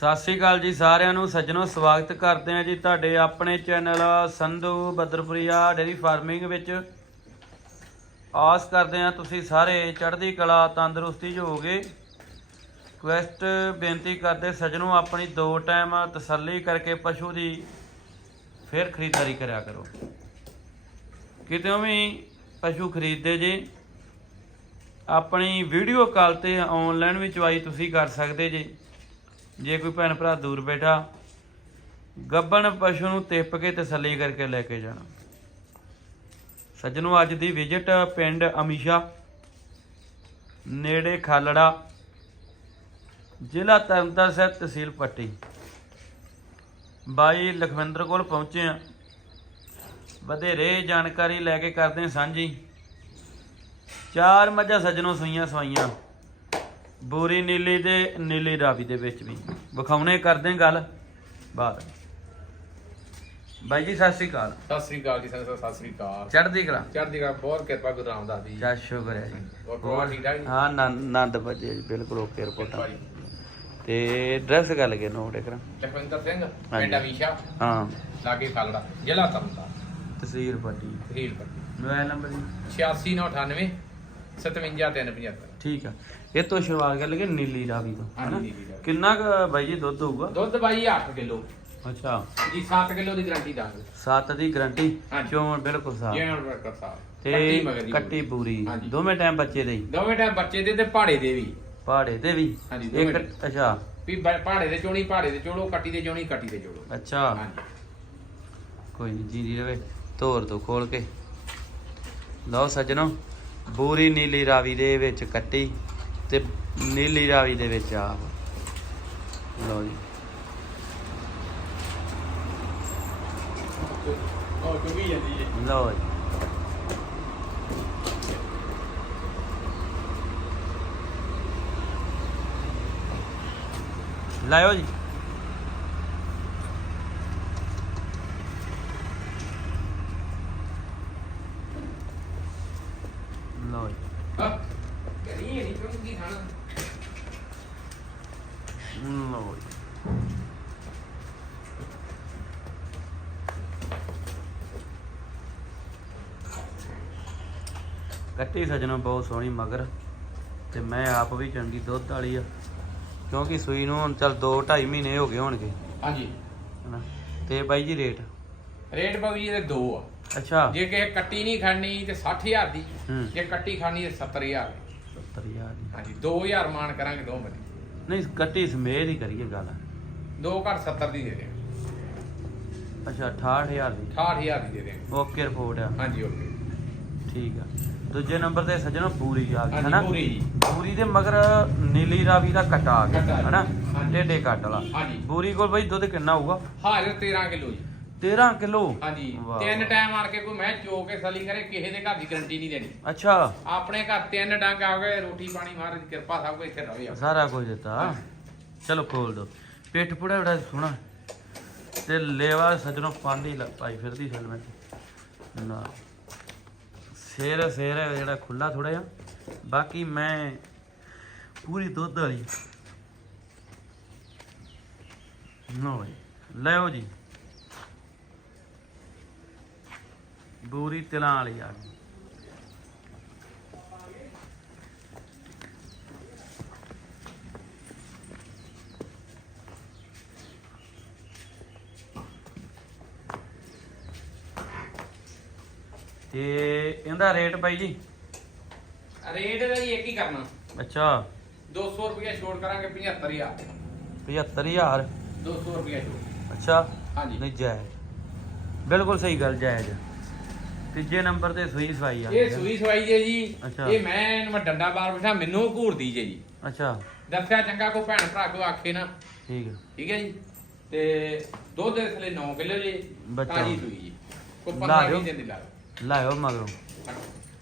ਸਤਿ ਸ੍ਰੀ ਅਕਾਲ ਜੀ ਸਾਰਿਆਂ ਨੂੰ, ਸੱਜਣੋ, ਸਵਾਗਤ ਕਰਦੇ ਹਾਂ ਜੀ ਤੁਹਾਡੇ ਆਪਣੇ channel Sandhu Badarpuria dairy farming ਵਿੱਚ। ਆਸ ਕਰਦੇ ਹਾਂ ਤੁਸੀਂ ਸਾਰੇ ਚੜ੍ਹਦੀ ਕਲਾ, ਤੰਦਰੁਸਤੀ 'ਚ ਹੋਗੇ ਕੁਐਸਟ ਬੇਨਤੀ ਕਰਦੇ ਸੱਜਣੋ, ਆਪਣੀ ਦੋ ਟਾਈਮ ਤਸੱਲੀ ਕਰਕੇ ਪਸ਼ੂ ਦੀ ਫਿਰ ਖਰੀਦਦਾਰੀ ਕਰਿਆ ਕਰੋ। ਕਿਤੇ ਵੀ ਪਸ਼ੂ ਖਰੀਦਦੇ ਜੇ, ਆਪਣੀ ਵੀਡੀਓ ਕਾਲ ਤੇ ਆਨਲਾਈਨ ਵੀ ਚਵਾਈ ਤੁਸੀਂ ਕਰ ਸਕਦੇ ਜੇ। ਜੇ ਕੋਈ ਭੈਣ ਭਰਾ ਦੂਰ ਬੈਠਾ ਗੱਬਣ ਪਸ਼ੂ ਨੂੰ ਤਿੱਪ ਕੇ ਤਸੱਲੀ ਕਰਕੇ ਲੈ ਕੇ ਜਾਣਾ। ਸੱਜਣੋ, ਅੱਜ ਦੀ ਵਿਜ਼ਿਟ ਪਿੰਡ ਅਮੀਸ਼ਾ, ਨੇੜੇ ਖਾਲੜਾ, ਜ਼ਿਲ੍ਹਾ ਤਰਨਤਾਰਨ ਸਾਹਿਬ ਤਹਿਸੀਲ ਪੱਟੀ। ਬਾਈ ਲਖਵਿੰਦਰ ਕੋਲ ਪਹੁੰਚੇ ਆ ਵਧੇਰੇ ਜਾਣਕਾਰੀ ਲੈ ਕੇ ਕਰਦੇ ਹਾਂ ਸਾਂਝੀ। ਚਾਰ ਮੱਝਾਂ ਸੱਜਣੋ ਸੂਈਆਂ ਸਵਾਈਆਂ। ਬੂਰੀ ਨੀਲੀ ਤੇ ਨੀਲੀ ਰਾਵੀ ਦੇ ਵਿੱਚ ਵੀ। ਵਿਖਾਉਣੇ ਕਰਦੇ ਗੱਲ। ਬਾਅਦ ਬਾਈ ਜੀ ਸਤਿ ਸ੍ਰੀ ਅਕਾਲ। ਸਤਿ ਸ੍ਰੀ ਅਕਾਲ ਜੀ ਸੰਗਤ ਸਤਿ ਸ੍ਰੀ ਅਕਾਲ। ਚੜ੍ਹਦੀ ਕਲਾ। ਚੜ੍ਹਦੀ ਕਲਾ ਬਹੁਤ ਕਿਰਪਾ ਗੁਰੂ ਰਾਮਦਾਸ ਦੀ ਜਾ। ਸ਼ੁਕਰ ਹੈ ਜੀ। ਹੋਰ ਠੀਕ ਠਾਕ ਜੀ? ਹਾਂ ਆਨੰਦ ਬੱਜੇ ਜੀ ਬਿਲਕੁਲ ਓਕੇ ਰਿਪੋਰਟਾਂ ਜੀ। ਤੇ ਐਡਰੈਸ ਗੱਲ ਕੇ ਨੋਟ ਕਰਾਂ ਲਖਵਿੰਦਰ ਸਿੰਘ। ਪਿੰਡ ਅਮੀਸ਼ਾ। ਹਾਂ। ਲਾਗੇ ਖਾਲੜਾ ਜ਼ਿਲ੍ਹਾ ਤਰਨਤਾਰਨ ਤਹਿਸੀਲ ਪੱਟੀ। ਤਹਿਸੀਲ ਪੱਟੀ। ਮੋਬਾਈਲ ਨੰਬਰ ਜੀ। 8698 57375 ਠੀਕ ਆ। ਇਹ ਤੋਂ ਸ਼ੁਰੂਆਤ ਕਰ ਲਈਏ ਨੀਲੀ ਰਾਵੀ ਤੋਂ ਹਾਂਜੀ, ਹਨਾ? ਨੀਲੀ ਰਾਵੀ। ਕਿੰਨਾ ਕੁ ਬਾਈ ਜੀ ਦੁੱਧ ਹੋਊਗਾ? ਦੁੱਧ ਬਾਈ 8 ਕਿਲੋ। ਅੱਛਾ। ਜੀ 7 ਕਿਲੋ ਦੀ ਗਾਰੰਟੀ ਦਾਂਗੇ 7 ਦੀ ਗਰੰਟੀ ਹਾਂਜੀ। ਚੋਣ ਬਿਲਕੁਲ ਸਾਫ਼। ਜੈਨ ਵਰਕਰ ਸਾਹਿਬ ਤੇ ਕੱਟੀ ਪੂਰੀ। ਹਾਂਜੀ। ਦੋਵੇਂ ਟਾਈਮ ਬੱਚੇ ਦੇ ਹੀ। ਦੋਵੇਂ ਟਾਈਮ ਬੱਚੇ ਦੇ ਤੇ ਪਹਾੜੇ ਦੇ ਵੀ। ਪਹਾੜੇ ਦੇ ਵੀ। ਹਾਂਜੀ, ਦੋਵੇਂ ਇੱਕ ਅੱਛਾ। ਵੀ ਬ- ਪਹਾੜੇ ਦੇ ਚੋਣੀ ਪਹਾੜੇ ਦੇ ਚੋੜੋ ਕੱਟੀ ਦੇ ਚੋਣੀ ਕੱਟੀ ਦੇ ਚੋੜੋ ਅੱਛਾ। ਹਾਂਜੀ। ਕੋਈ ਨਹੀਂ ਜੀ ਰਵੇ। ਧੋਰ ਤੋਂ ਖੋਲ ਕੇ। ਲਓ ਸੱਜਣੋ ਬੂਰੀ ਨੀਲੀ ਰਾਵੀ ਦੇ ਵਿੱਚ ਕੱਟੀ ਤੇ ਨੀਲੀ ਰਾਵੀ ਦੇ ਵਿੱਚ ਆ ਲਓ ਜੀ। ਉਹ ਚੁਗੀ ਜਾਂਦੀ ਹੈ ਲਓ ਜੀ। ਲਾਇਓ ਜੀ ਲਓ ਜੀ ਹਾਂ ਕਰੀ ਨਹੀਂ ਚੁਗੀ ਖਾਣਾ ਲਓ ਜੀ ਕੱਟੀ ਸਜਣੋ ਬਹੁਤ ਸੋਹਣੀ ਮਗਰ। ਤੇ ਮੈਂ ਆਪ ਵੀ ਚੰਗੀ ਦੁੱਧ ਵਾਲੀ ਆ। ਕਿਉਂਕਿ ਸੂਈ ਨੂੰ ਹੁਣ ਚੱਲ 2 2.5 ਮਹੀਨੇ ਹੋ ਗਏ ਹੋਣਗੇ। ਹਾਂਜੀ। ਹਨਾ? ਤੇ ਬਾਈ ਜੀ ਰੇਟ? ਰੇਟ ਬਾਬੂ ਜੀ ਦੇ ਦੋ ਆ। ਅੱਛਾ। ਜੇ ਕਿਸੇ ਕੱਟੀ ਨਹੀਂ ਖਾਣੀ ਤੇ 60000 ਦੀ। ਹੂੰ। ਜੇ ਕੱਟੀ ਖਾਣੀ ਤੇ 70000 ਦੀ। 70000 ਦੀ। ਹਾਂਜੀ 2000 ਮਾਨ ਕਰਾਂਗੇ ਦੋ। ਬੰਦੇ ਨਹੀਂ ਕੱਟੀ ਸਮੇਤ ਹੀ ਕਰੀਏ ਗੱਲ। ਦੋ ਘੱਟ 70 ਦੀ ਦੇ ਦੇ। ਅੱਛਾ 68000 ਦੀ? 68000 ਦੀ ਦੇ ਦੇ। ਓਕੇ ਰਿਪੋਰਟ ਆ। ਹਾਂਜੀ ਓਕੇ। ਠੀਕ ਆ। ਦੂਜੇ ਨੰਬਰ ਤੇ ਸੱਜਣੋ ਪੂਰੀ ਆ ਗਈ ਹਾਂਜੀ ਹਨਾ? ਪੂਰੀ ਜੀ। ਬੂਰੀ ਦੇ ਮਗਰ ਨੀਲੀ ਰਾਵੀ ਦਾ ਕਟਾ ਆ ਗਿਆ ਕੱਟਾ ਆ ਹਨਾ? ਗਿਆ, ਹਾਂਜੀ। ਟੇਡੇ ਕੱਟ ਵਾਲਾ। ਹਾਂਜੀ। ਬੂਰੀ ਕੋਲ ਬਈ ਦੁੱਧ ਕਿੰਨਾ ਹੋਊਗਾ? ਹਾਜ਼ਰ 13 ਕਿਲੋ ਜੀ। 13 ਕਿਲੋ? ਹਾਂਜੀ। ਵਾਹ। ਤਿੰਨ ਟਾਈਮ ਆਣ ਕੇ ਕੋਈ ਮੈਂ ਚੋ ਕੇ ਸਲੀ ਕਰੇ ਕਿਸੇ ਦੇ ਘਰ ਦੀ ਗਰੰਟੀ ਨਹੀਂ ਦੇਣੀ। ਅੱਛਾ। ਆਪਣੇ ਘਰ ਤਿੰਨ ਡੰਗ ਆ ਗਏ ਰੋਟੀ ਪਾਣੀ ਮਹਾਰਾਜ ਦੀ ਕਿਰਪਾ ਸਭ ਕੁਝ ਇੱਥੇ ਰਵੇ ਆ। ਸਾਰਾ ਕੁਝ ਦਿੱਤਾ। ਚਲੋ ਖੋਲ ਦੋ। ਪਿੱਠ ਪੁੜਾ ਬੜਾ ਸੋਹਣਾ। ਤੇ ਲੇਵਾ ਸੱਜਣੋ ਪਾਂਦੀ ਲ- ਪਾਈ ਫਿਰਦੀ ਸਲਮੇ ਨਾ। ਸੇਰ ਸੇਰ ਜਿਹੜਾ ਖੁੱਲਾ ਥੋੜਾ ਜਿਹਾ। ਬਾਕੀ ਮੈਂ ਪੂਰੀ ਦੁੱਧ ਵਾਲੀ। ਨੋ ਜੀ। ਲਿਓ ਜੀ। ਬੂਰੀ ਤਿਲਾਂ ਵਾਲੀ ਆ ਗਈ। ਤੇ ਇਹਦਾ ਰੇਟ ਬਾਈ ਜੀ? ਰੇਟ ਦਾ ਜੀ ਇੱਕ ਹੀ ਕਰਨਾ। ਅੱਛਾ। 200 ਰੁਪਏ ਛੋੜ ਕਰਾਂਗੇ 75000 75000 200 ਰੁਪਏ ਛੋੜ ਅੱਛਾ। ਹਾਂਜੀ। ਨਹੀਂ ਜਾਇਜ਼। ਬਿਲਕੁਲ ਸਹੀ ਗੱਲ ਜਾਇਜ਼। ਤੀਜੇ ਨੰਬਰ ਤੇ ਸੂਈ ਸਵਾਈ ਆ ਇਹ ਸੂਈ ਸਵਾਈ ਜੇ ਜੀ ਅੱਛਾ। ਇਹ ਮੈਂ ਇਹਨੂੰ ਮੈਂ ਡੰਡਾ ਬਾਰ ਬਿਠਾ ਮੈਨੂੰ ਘੂਰਦੀ ਜੇ ਜੀ। ਅੱਛਾ। ਦੱਸਿਆ ਚੰਗਾ ਕੋ ਭੈਣ ਭਰਾ ਕੋ ਆਖੇ ਨਾ। ਠੀਕ ਹੈ ਠੀਕ ਹੈ ਜੀ? ਤੇ ਦੁੱਧ ਦੇ ਥਲੇ 9 ਕਿਲੋ ਜੀ ਬੱਚਾ। ਤਾਜੀ ਸੂਈ ਜੀ। ਕੋ ਲਾ 15 ਦਿਓ। 20 ਦਿਨ ਦੀ ਲਾ ਲਾਇਓ ਮਗਰੋਂ। ਹਟ,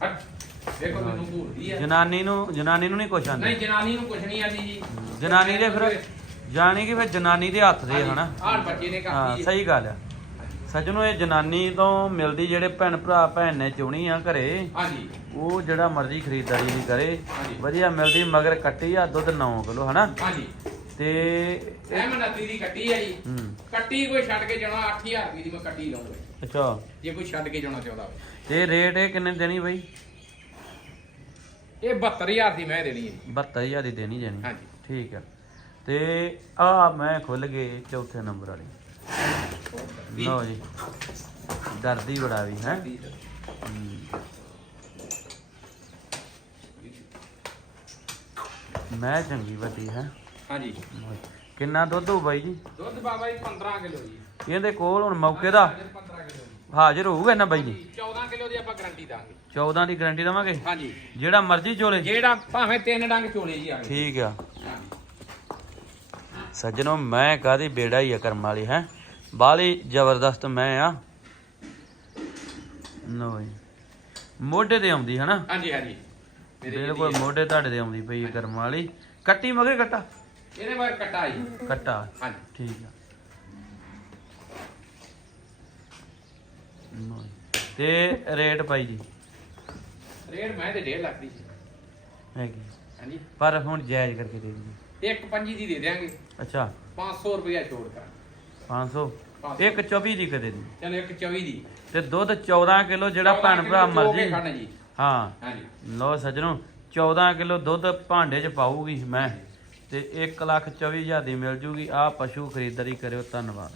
ਹਟ। ਦੇਖੋ ਮੈਨੂੰ ਘੂਰਦੀ ਹੈ ਜਨਾਨੀ ਨੂੰ ਜਨਾਨੀ ਨੂੰ ਨਹੀਂ ਕੁਛ ਆਂਦਾ ਨਹੀਂ ਜਨਾਨੀ ਨੂੰ ਕੁਝ ਨਹੀਂ ਆਦੀ ਜੀ। ਜਨਾਨੀ ਦੇ ਫਿਰ ਜਾਣੀ ਕਿ ਫਿਰ ਜਨਾਨੀ ਦੇ ਹੱਥ ਦੇ ਹਨਾ? ਆਹ ਬੱਚੇ ਨੇ ਹਾਂ ਕਾਫੀ ਸਹੀ ਗੱਲ ਆ। ਸੱਜਣੋ ਇਹ ਜਨਾਨੀ ਤੋਂ ਮਿਲਦੀ ਜਿਹੜੇ ਭੈਣ ਭਰਾ ਭੈਣ ਨੇ ਚੁਣੀ ਆ ਘਰੇ ਹਾਂਜੀ। ਉਹ ਜਿਹੜਾ ਮਰਜ਼ੀ ਖਰੀਦਦਾਰੀ ਦੀ ਕਰੇ। ਵਧੀਆ ਮਿਲਦੀ ਮਗਰ ਕੱਟੀ ਆ ਦੁੱਧ 9 ਕਿਲੋ ਹਨਾ? ਹਾਂਜੀ। ਤੇ ਇਹ ਮਨਤੀ ਦੀ ਕੱਟੀ ਹੈ ਜੀ। ਹੂੰ। ਕੱਟੀ ਕੋਈ ਛੱਡ ਕੇ ਜਾਣਾ 8000 ਰੁਪਏ ਦੀ ਮੈਂ ਕੱਟੀ ਲਾਉਂਗਾ। ਅੱਛਾ। ਜੇ ਕੋਈ ਛੱਡ ਕੇ ਜਾਣਾ ਚਾਹੁੰਦਾ ਤੇ ਰੇਟ ਇਹ ਕਿੰਨੇ ਦੇਣੀ ਬਈ? ਇਹ 72000 ਦੀ ਮੈਂ ਦੇਣੀ ਹੈ ਜੀ। 72000 ਦੀ ਦੇਣੀ ਜਾਣੀ ਹਾਂਜੀ। ਠੀਕ ਆ। ਤੇ ਆ ਮੈਂ ਖੁੱਲ ਗਏ ਚੌਥੇ ਨੰਬਰ ਵਾਲੀ। ਲਓ ਜੀ। ਦਰਦੀ ਬੜਾ ਵੀ ਹੈ? ਮੈਂ ਚੰਗੀ ਵੱਡੀ ਹੈ? ਹਾਂਜੀ। ਕਿੰਨਾ ਦੁੱਧ ਹੋ ਬਾਈ ਜੀ? ਦੁੱਧ ਬਾਬਾ ਜੀ 15 ਕਿਲੋ ਜੀ। ਇਹਦੇ ਕੋਲ ਹੁਣ ਮੌਕੇ ਦਾ 15 ਕਿਲੋ ਜੀ। ਹਾਜ਼ਰ ਹੋਊਗਾ ਨਾ ਬਾਈ ਜੀ? 14 ਕਿਲੋ ਦੀ ਆਪਾਂ ਗਾਰੰਟੀ ਦਾਂਗੇ। 14 ਦੀ ਗਾਰੰਟੀ ਦਵਾਂਗੇ? ਹਾਂਜੀ। ਜਿਹੜਾ ਮਰਜ਼ੀ ਚੋਲੇ। ਜਿਹੜਾ ਭਾਵੇਂ ਤਿੰਨ ਡੰਗ ਚੋਲੇ ਜੀ ਆ ਠੀਕ ਆ। ਸੱਜਣੋ ਮੈਂ ਕਾਦੀ ਬੇੜਾ ਹੀ ਆ ਕਰਮ ਵਾਲੀ ਹੈ? ਬਾਲੀ ਜ਼ਬਰਦਸਤ ਮੈਂ ਆ। ਲੋ ਜੀ। ਮੋਢੇ ਤੇ ਆਉਂਦੀ ਹਨਾ? ਹਾਂਜੀ ਹਾਂਜੀ। ਬਿਲਕੁਲ ਮੋਢੇ ਤੁਹਾਡੇ ਤੇ ਆਉਂਦੀ ਪਈ ਕਰਮ ਵਾਲੀ। ਕੱਟੀ ਮਗੇ ਕੱਟਾ? ਇਹਦੇ ਬਾਰੇ ਕੱਟਾ ਜੀ। ਕੱਟਾ। ਹਾਂਜੀ। ਠੀਕ ਆ। ਜੀ। ਤੇ ਰੇਟ ਪਾਈ ਜੀ? ਰੇਟ ਮੈਂ ਤੇ 1.5 ਲੱਖ ਦੀ। ਹੈਗੀ। ਹਾਂਜੀ। ਪਰ ਹੁਣ ਜਾਇਜ਼ ਕਰਕੇ ਦੇ ਦਿਓ। ਇੱਕ ਪੰਜੀ ਦੀ ਦੇ ਦਿਆਂਗੇ। ਅੱਛਾ। 500 ਰੁਪਇਆ ਛੋੜ ਕਰ 500 ਇੱਕ 24 ਦੀ ਕਦੇ ਦੀ। ਚਲੋ ਇੱਕ 24 ਦੀ। ਤੇ ਦੁੱਧ 14 ਕਿਲੋ ਜਿਹੜਾ 14 ਭੈਣ ਭਰਾ ਮਰਜ਼ੀ ਹਾਂ। ਹਾਂਜੀ। ਲੋ ਸੱਜਣੋ 14 ਕਿਲੋ ਦੁੱਧ ਭਾਂਡੇ 'ਚ ਪਾਊਗੀ ਮੈਂ। ਤੇ 1 ਲੱਖ 24 ਹਜ਼ਾਰ ਦੀ ਮਿਲ ਜੂਗੀ। ਆ ਪਸ਼ੂ ਖਰੀਦਦਾਰੀ ਕਰਿਓ ਧੰਨਵਾਦ।